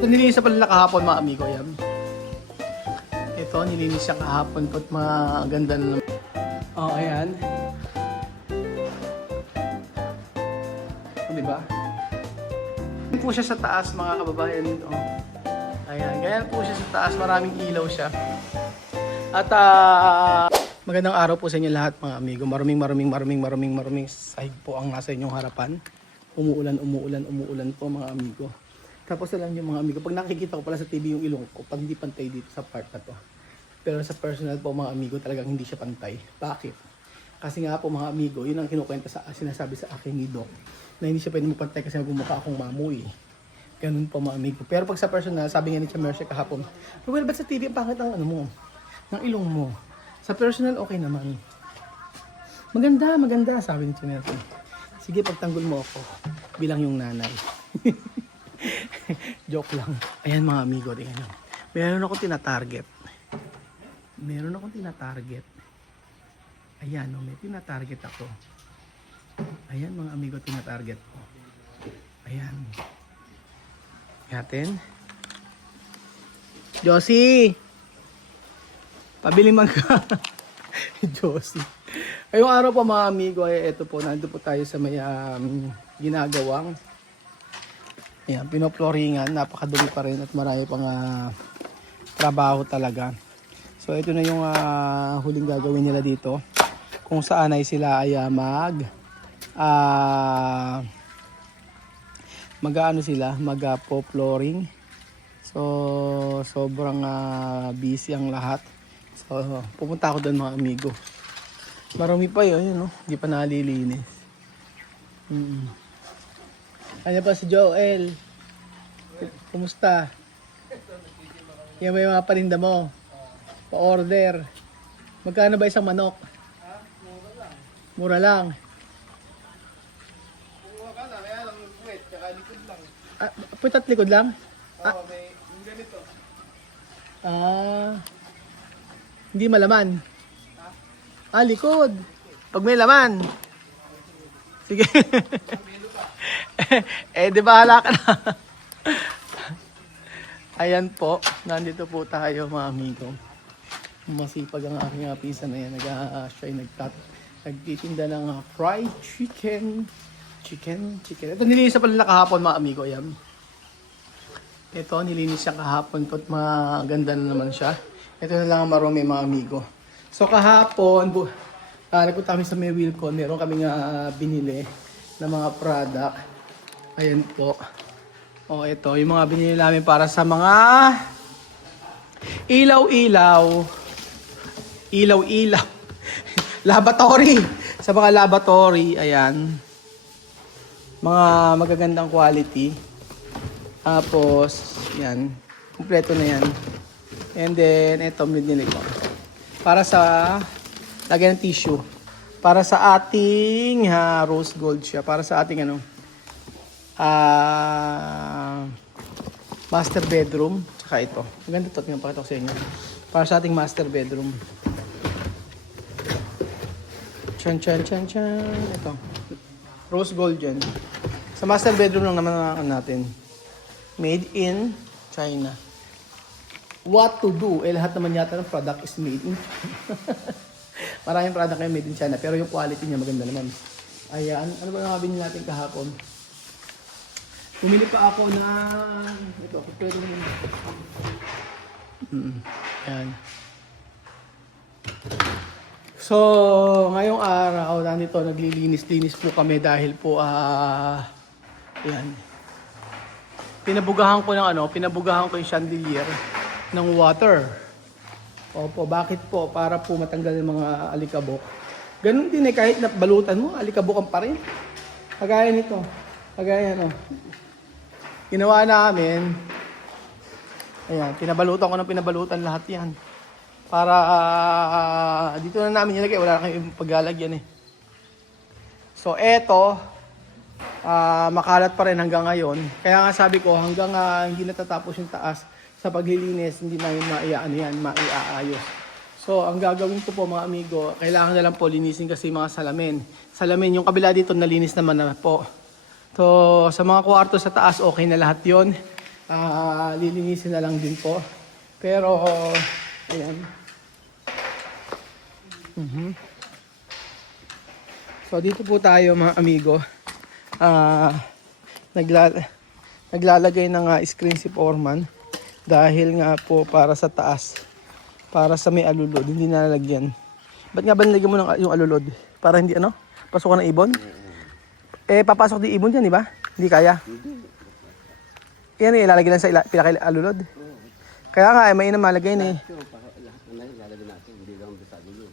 Ito nilinis na pala kahapon mga amigo. Yan. Ito nilinis siya kahapon po at maganda na naman. Oh, ayan. O, diba? Ganyan po siya sa taas mga kababayan. Oh. Ayan, ganyan po siya sa taas. Maraming ilaw siya. At magandang araw po sa inyo lahat mga amigo. Maraming sahig po ang nasa inyong harapan. Umuulan po mga amigo. Tapos alam niyo mga amigo, pag nakikita ko pala sa TV yung ilong ko, pag hindi pantay dito sa part na to. Pero sa personal po mga amigo, talagang hindi siya pantay. Bakit? Kasi nga po mga amigo, yun ang kinukwenta sinasabi sa akin ni Doc, na hindi siya pwede magpantay kasi magmumukha akong mamoy. Ganun po mga amigo. Pero pag sa personal, sabi nga ni Chamercia kahapon, well, ba't sa TV ang pangit ang ano mo? Ng ilong mo. Sa personal, okay naman. Maganda, sabi ni Chamercia. Sige, pagtanggol mo ako bilang yung nanay. Joke lang. Ayan mga amigo, tingnan nyo. Meron akong tinatarget. Ayan, no, may tinatarget ako. Ayan mga amigo, tinatarget ko. Ayan. Yatin. Josie! Pabili ka. Josie. Ngayong araw po mga amigo, ito po, nandito po tayo sa may ginagawang. Ayan, pinoploringan, napakadumi pa rin at marami pang trabaho talaga. So ito na yung huling gagawin nila dito. Kung saan ay sila ay mag-po-flooring. So sobrang busy ang lahat. So pupunta ako doon mga amigo. Marami pa yun, no? Hindi pa nalilinis. Ano pa si Joel? Kumusta? Yan ba yung mga paninda mo? Pa-order. Magkano ba isang manok? Mura lang. Mura ka na, kaya lang yung puwet, tsaka likod lang. Puwet at likod lang? Oo, may yung ganito. Hindi malaman. Likod. Pag may laman. Sige. Di bahala ka na. Ayan po. Nandito po tayo mga amigo. Masipag ang aking pisa na yan. Nagtitinda ng fried chicken. Chicken. Ito nilinis na pala kahapon mga amigo. Ayan. Ito nilinis siya kahapon po at maganda na naman siya. Ito na lang ang marumi mga amigo. So kahapon, nagpunta kami sa may Wilcon, meron kami binili na mga product. Ayan po. O ito, yung mga binili namin para sa mga ilaw-ilaw. Laboratory. Sa mga laboratory, ayan. Mga magagandang quality. Tapos, yan. Kompleto na yan. And then, ito, binili ko. Para sa lagyan ng tissue. Para sa ating rose gold siya. Para sa ating master bedroom. Tsaka ito. Maganda ito. Pinapakita ko sa inyo. Para sa ating master bedroom. Chan. Ito. Rose gold yan. Sa master bedroom lang naman natin. Made in China. What to do? Lahat naman yata ng product is made in China. Maraming product kayo made in China, pero yung quality niya maganda naman. Ayan, ano ba nakabili natin kahapon? Bumili pa ako ng ito, pwede naman. Ayan. So, ngayong araw, nandito naglilinis-linis po kami dahil po ayan. Pinabugahan ko yung chandelier ng water. Opo, bakit po? Para po matanggal yung mga alikabok. Ganun din kahit na balutan mo, alikabokan pa rin. Kagaya nito. Kagaya ginawa namin. Ayan, pinabalutan lahat yan. Para dito na namin nilagay, wala na kayong paglalagyan So eto, makalat pa rin hanggang ngayon. Kaya nga sabi ko, hanggang hindi natatapos yung taas, sa paglilinis, hindi namin maiaayos. So, ang gagawin ko po mga amigo, kailangan na lang po linisin kasi mga salamin. Salamin, yung kabila dito nalinis naman na po. So, sa mga kwarto sa taas, okay na lahat yon. lilinisin na lang din po. Pero, ayan. So, dito po tayo mga amigo. Naglalagay ng screen si Foreman. Dahil nga po para sa taas. Para sa may alulod. Hindi nalalagyan. Ba't nga ba nilagyan mo yung alulod? Para hindi pasukan ng ibon? Papasok din ibon dyan, di ba? Hindi kaya? Yan ilalagay lang sa pinaka-alulod. Kaya nga, may malagay na Lalagyan natin, hindi lang sa alulod.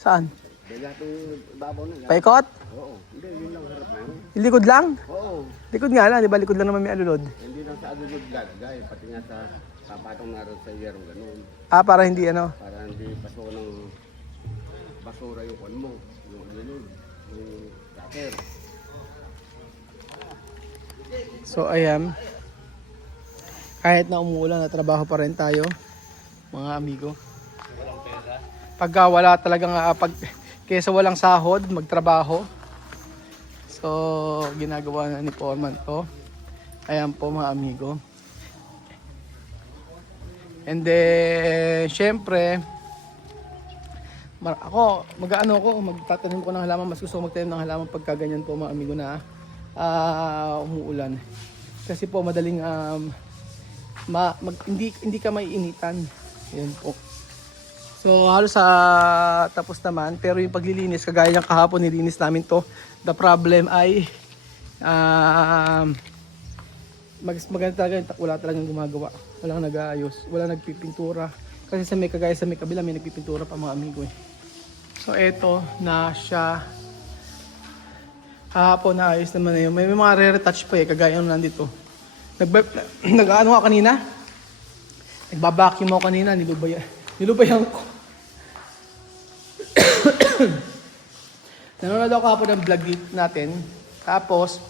Saan? Dahil itong babaw na. Paikot? Oo. Hindi, yun lang harap na yun. Yung likod lang? Oo. Likod nga lang, di ba? Likod lang naman may alulod. Hindi lang sa alulod lalagay, pati nga sa papatong naroon sa iyarong ganun. Para hindi Para hindi pasok ng basura yung kwan mo, yung alulod, yung cutter. So, ayan. Kahit na umuulan, natrabaho pa rin tayo, mga amigo. Pagka wala talagang, kesa walang sahod, magtrabaho. So, ginagawa na ni Foreman to. Ayan po mga amigo. And then, syempre, ako, magtatanim ko ng halaman. Mas gusto ko magtanim ng halaman pagka ganyan po mga amigo na umuulan. Kasi po madaling hindi ka maiinitan. Yan po. So halos tapos naman, pero yung paglilinis kagaya ng kahapon nilinis namin to. The problem ay maganda talaga, wala talagang gumagawa. Walang nag-aayos, walang nagpipintura. Kasi kagaya sa may kabila may nagpipintura pa mga amigo eh. So eto na siya. Kahapon na ayos naman na yun. May mga re-retouch pa eh, kagaya nung nandito. Nag-ano nga kanina? Nagbabacuum ako kanina, nilubayan ko. Nanonood ako kahapon ng vlog natin. Tapos,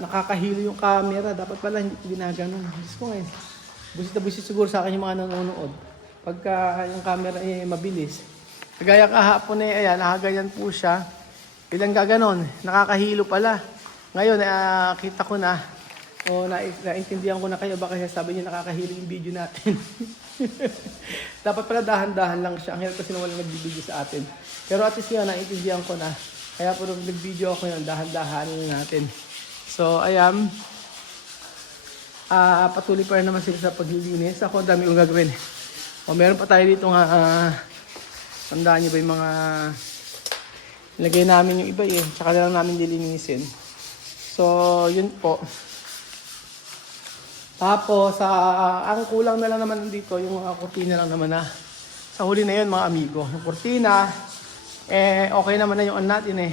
nakakahilo yung camera. Dapat pala hindi ko ginaganon. Diyos ko ngayon. Busit na busit siguro sa akin yung mga nanonood. Pagka yung camera mabilis. Kagaya kahapon ayan, nakaganyan po siya. Ilang gaganon, nakakahilo pala. Ngayon, kita ko na, naintindihan ko na kayo, baka sabi niyo nakakahilo yung video natin. Dapat pala dahan-dahan lang siya. Ang hirap kasi na walang nagbibideo sa atin. Pero at least yun, naintindihan ko na. Kaya po nag-video ako yun, dahan-dahanin natin. So, ayan. Patuloy pa rin naman sila sa paglilinis. Ako, dami kong gagawin. Meron pa tayo dito nga, tandaan niyo ba yung mga nilagay namin yung iba tsaka na lang namin dilinisin. So, yun po. Tapos, ang kulang na lang naman dito, yung kurtina lang naman sa huli na yun mga amigo. Yung kurtina, okay naman na yung natin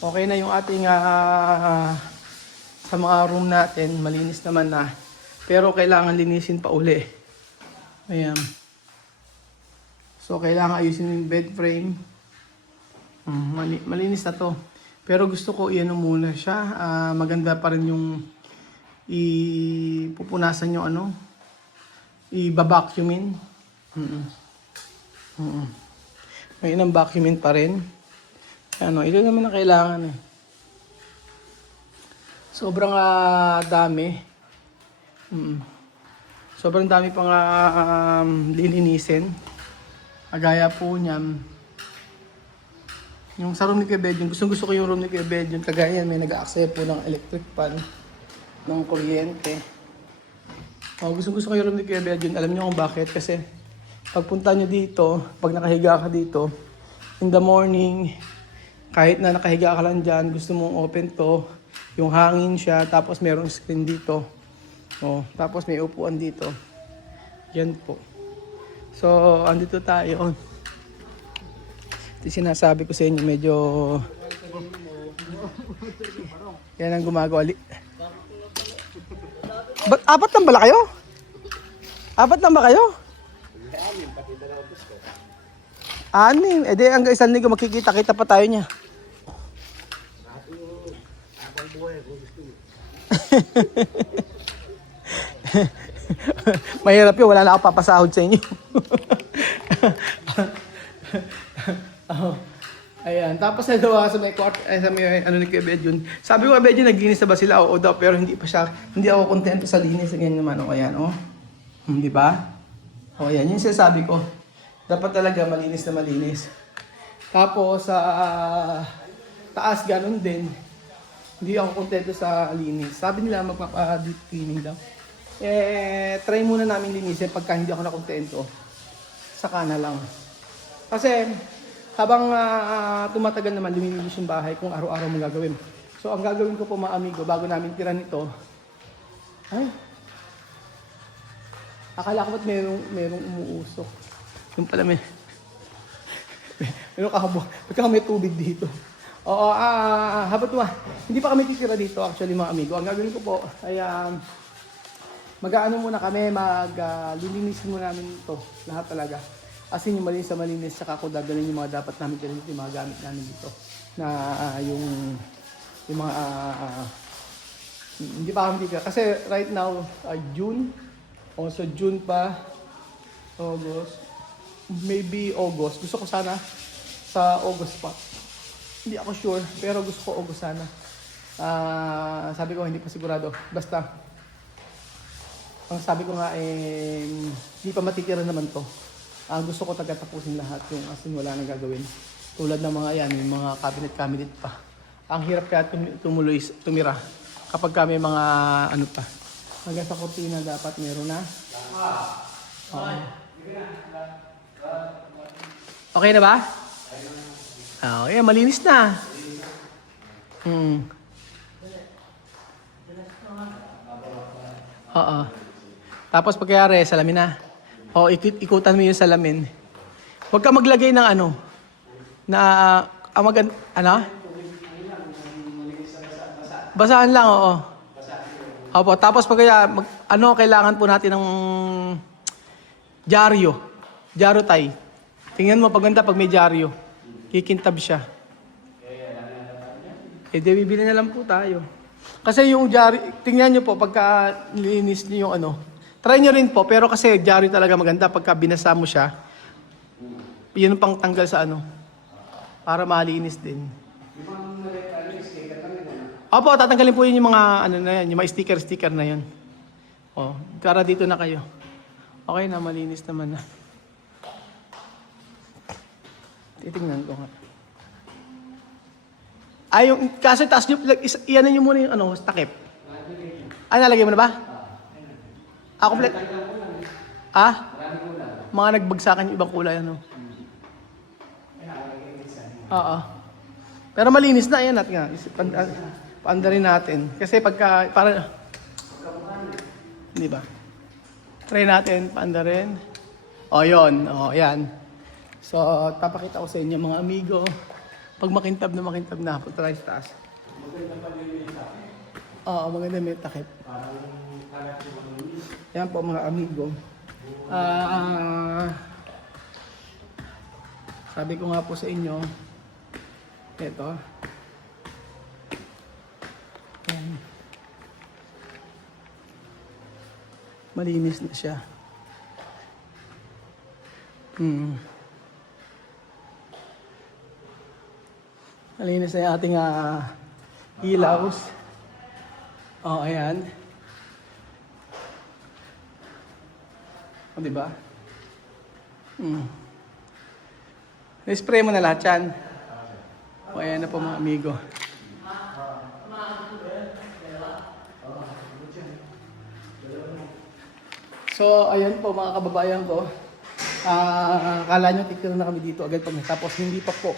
Okay na yung ating, sa mga room natin, malinis naman na. Pero kailangan linisin pa uli. Ayan. So, kailangan ayusin yung bed frame. Malinis na to. Pero gusto ko muna siya. Maganda pa rin yung ipupunasan yung i-vacuumin. May inang vacuumin pa rin. Ito naman ang kailangan Sobrang dami. Sobrang dami pang lilinisin. Agaya po niyan. Yung sa room ni Kuya Bedyon, gusto ko yung room ni Kuya Bedyon. Kagaya may nag-a-accept po ng electric fan, ng kuryente. Gusto ko yung room ni Kuya Bedyon. Alam niyo kung bakit? Kasi pagpunta niyo dito, pag nakahiga ka dito, in the morning, kahit na nakahiga ka lang dyan, gusto mong open to, yung hangin siya, tapos merong screen dito. Tapos may upuan dito. Yan po. So, andito tayo. Ito sinasabi ko sa inyo, medyo yan ang gumagawa. Apat lang ba kayo? Apat lang ba kayo? Anim. Di ang isang linggo makikita-kita pa tayo niya. Mahirap yun, wala na ako papasahod sa inyo. Ayan, tapos nagawa sa may court, sa may ano ni Kuya Bedjun. Sabi ko, Bedjun, naglinis na ba sila? Oo daw, pero hindi pa siya, hindi ako kontento sa linis. Ganyan naman, o ayan, o. Di ba? O ayan, yun sinasabi ko. Dapat talaga malinis na malinis. Tapos sa taas, ganun din. Hindi ako kontento sa linis. Sabi nila, magpapa-deep cleaning daw. Try muna namin linisin pagka hindi ako nakontento. Saka na lang. Kasi, habang tumatagal naman, lumilinis yung bahay kung araw-araw mo gagawin. So, ang gagawin ko po mga amigo, bago namin tira nito, ay, akala ko ba't merong umuusok. Yung pala merong kahabo. Pagka may tubig dito. Oo, hindi pa kami titira dito actually mga amigo. Ang gagawin ko po ay mag-aano muna kami, lilinisin muna namin ito. Lahat talaga. As in yung malinis sa malinis, saka ako dadalhin yung mga dapat namin dito, yung mga gamit namin dito. Na yung mga, hindi pa kami titira. Kasi right now, June, also June pa, August, maybe August. Gusto ko sana sa August pa. Hindi ako sure, pero gusto ko August sana. Sabi ko, hindi pa sigurado. Basta, ang sabi ko nga, hindi pa matitira naman to. Gusto ko taga-tapusin lahat yung as in wala nang gagawin. Tulad ng mga yan, yung mga cabinet pa. Ang hirap kaya tumira kapag kami mga ano pa. Hanggang sa kortina dapat meron na. Okay na ba? Okay, malinis na. Oo. Tapos pagkayari, salamin na. O, ikutan mo yung salamin. Huwag ka maglagay ng ano. Ano? Basahan lang, oo. Opo, tapos kailangan po natin ng dyaryo. Dyaryo tay. Tingnan mo, paganda pag may dyaryo. Kikintab siya. Bibili na lang po tayo. Kasi yung dyaryo, tingnan nyo po, pagka nilinis nyo yung ano, try nyo rin po, pero kasi dyaryo talaga maganda pagka binasa mo siya. Yun ang pang tanggal sa ano. Para malinis din. Opo, tatanggalin po yun yung mga ano na yan, yung mga sticker na yun. O, para dito na kayo. Okay na, malinis naman na. Titingnan ko nga. Yung kaso taas nyo, iyanan nyo muna yung ano, takip. Nalagay mo na ba? Complete. Mga nagbagsakan yung ibang kulay, ano? Oo. Pero malinis na, yan natin nga. Paandarin natin. Kasi pagka, di ba? Try natin, paandarin. Yun. Yan. So, tapakita ko sa inyo mga amigo. Pag makintab na, punta tayo sa taas. Maganda may takip. Yan po mga amigo. Sabi ko nga po sa inyo, ito. Yan. Malinis na siya. Malinis na yung ating ilaws. Ayan. Diba? Na-spray mo na lahat yan. Ayan na po mga amigo. So, ayan po mga kababayan ko. Akala nyo titira na kami dito agad tapos hindi pa po.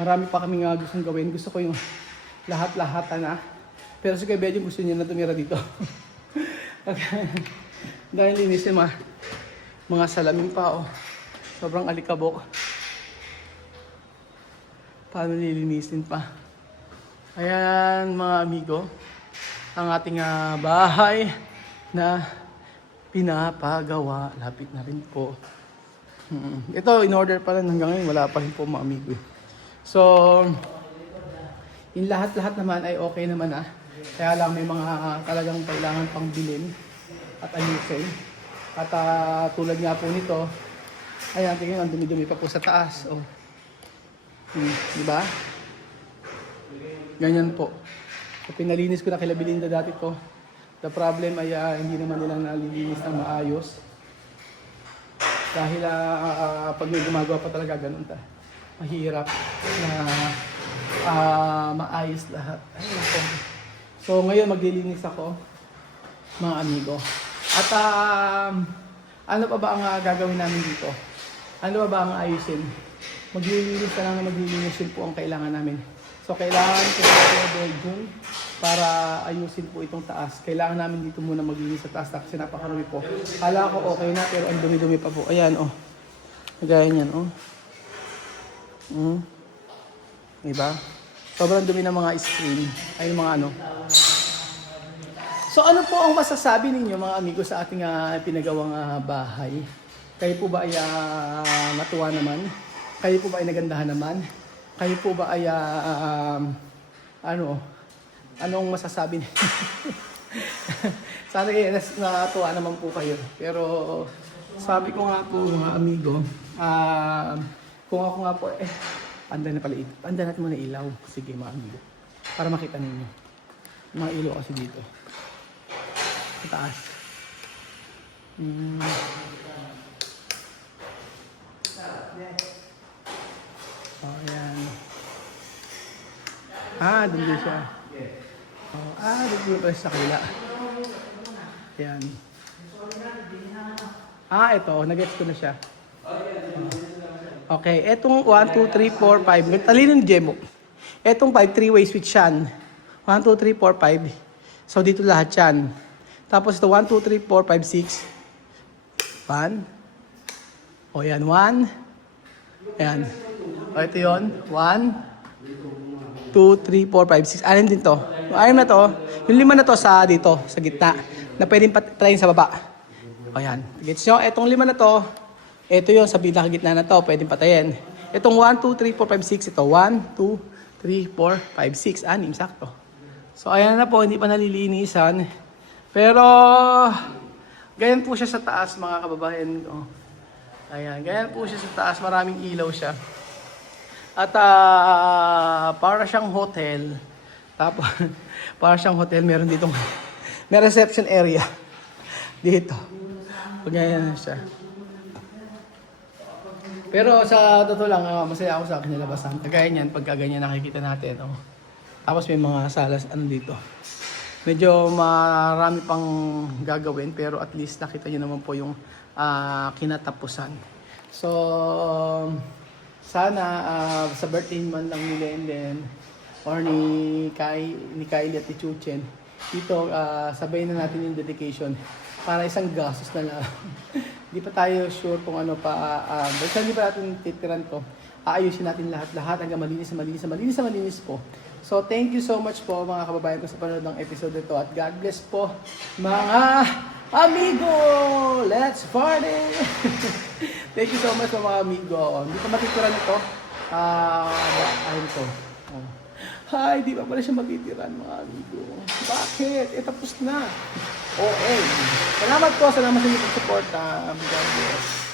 Marami pa kami nga gustong gawin. Gusto ko yung lahat-lahatan na. Pero si Kuya Bedjun gusto niya na tumira dito. Okay. Dahil linis yung mga salamin pa. Sobrang alikabok. Paano nilinisin pa? Ayan mga amigo. Ang ating bahay na pinapagawa. Lapit na rin po. Ito in order pa rin hanggang ngayon. Wala pa rin po mga amigo. So, yung lahat-lahat naman ay okay naman Kaya lang may mga talagang kailangan pang bilhin at ayusin. At tulad nga po nito, ayan, tingnan, ang dumi-dumi pa po sa taas. Di ba? Ganyan po. So, pinalinis ko na kila Belinda dati to. The problem ay hindi naman nila nalilinis ng maayos. Dahil pag may gumagawa pa talaga ganun ta. Mahirap na maayos lahat. Ayun po. So ngayon maglilinis ako, mga amigo. At ano pa ba ang gagawin namin dito? Ano pa ba ang ayusin? Maglilinis na lang na maglilinis yun po ang kailangan namin. So kailangan ko June para ayusin po itong taas. Kailangan namin dito muna maglinis sa taas kasi napakarami po. Kala ko okay na pero ang dumi-dumi pa po. Ayan oh. Gaya yan oh. Diba? Sobrang dumi ng mga screen. Ay mga ano. So ano po ang masasabi ninyo mga amigo sa ating pinagawang bahay? Kayo po ba ay natuwa naman? Kayo po ba ay nagandahan naman? Kayo po ba ay anong masasabi niyo? Sana kayo natuwa naman po kayo. Pero sabi ko nga po mga amigo, kung ako nga po panda na pala ito. Panda natin muna ilaw. Sige mga amigo. Para makita ninyo. Mga ilaw kasi dito. Sa taas. Oh, ayan. Doon din siya. Doon din pala sa kabila. Ayan. Ito. Nag-gets ko na siya. Okay. Etong 1, 2, 3, 4, 5. Talino ni Jemo. Etong 5, 3-way switch yan. 1, 2, 3, 4, 5. So, dito lahat yan. Tapos ito, 1, 2, 3, 4, 5, 6. 1. O, yan. 1. Ayan. O, ito yun. 1, 2, 3, 4, 5, 6. Alin din to? Yung anim na to, yung 5 na to sa dito, sa gitna. Na pwedeng patayin sa baba. O, yan. Gets nyo? Etong 5 na to, ito yun sa pinakagitna na to, pwedeng patayin. Itong 1, 2, 3, 4, 5, 6. Ito, 1, 2, 3, 4, 5, 6. 6, sakto. So, ayan na po, hindi pa nalilinisan. Pero, ganyan po siya sa taas, mga kababayan ko. Ayan, ganyan po siya sa taas. Maraming ilaw siya. At para siyang hotel. Tapos, para siyang hotel, meron ditong, may reception area. Dito. Ganyan siya. Pero sa totoo lang, masaya ako sa kinalabasan. Kagaya niyan, pagka ganyan nakikita natin. Oh. Tapos may mga salas dito. Medyo marami pang gagawin pero at least nakita niyo naman po yung kinatapusan. So sana sa birthday man lang ni Lenlen or ni Kylie at ni Chuchen, dito sabay na natin yung dedication para isang gastos na lang. Hindi pa tayo sure kung ano pa, basta hindi pa natin titiran to. Aayusin natin lahat hanggang malinis po. So, thank you so much po mga kababayan ko sa panonood ng episode nito. At God bless po mga amigo! Let's party! Thank you so much po mga amigo. Hindi pa matitira nito. Ayun to. Hi, di ba pala siya matitiran mga amigo? Bakit? Tapos na. Okay. Salamat po sa inyong pag-support. God bless.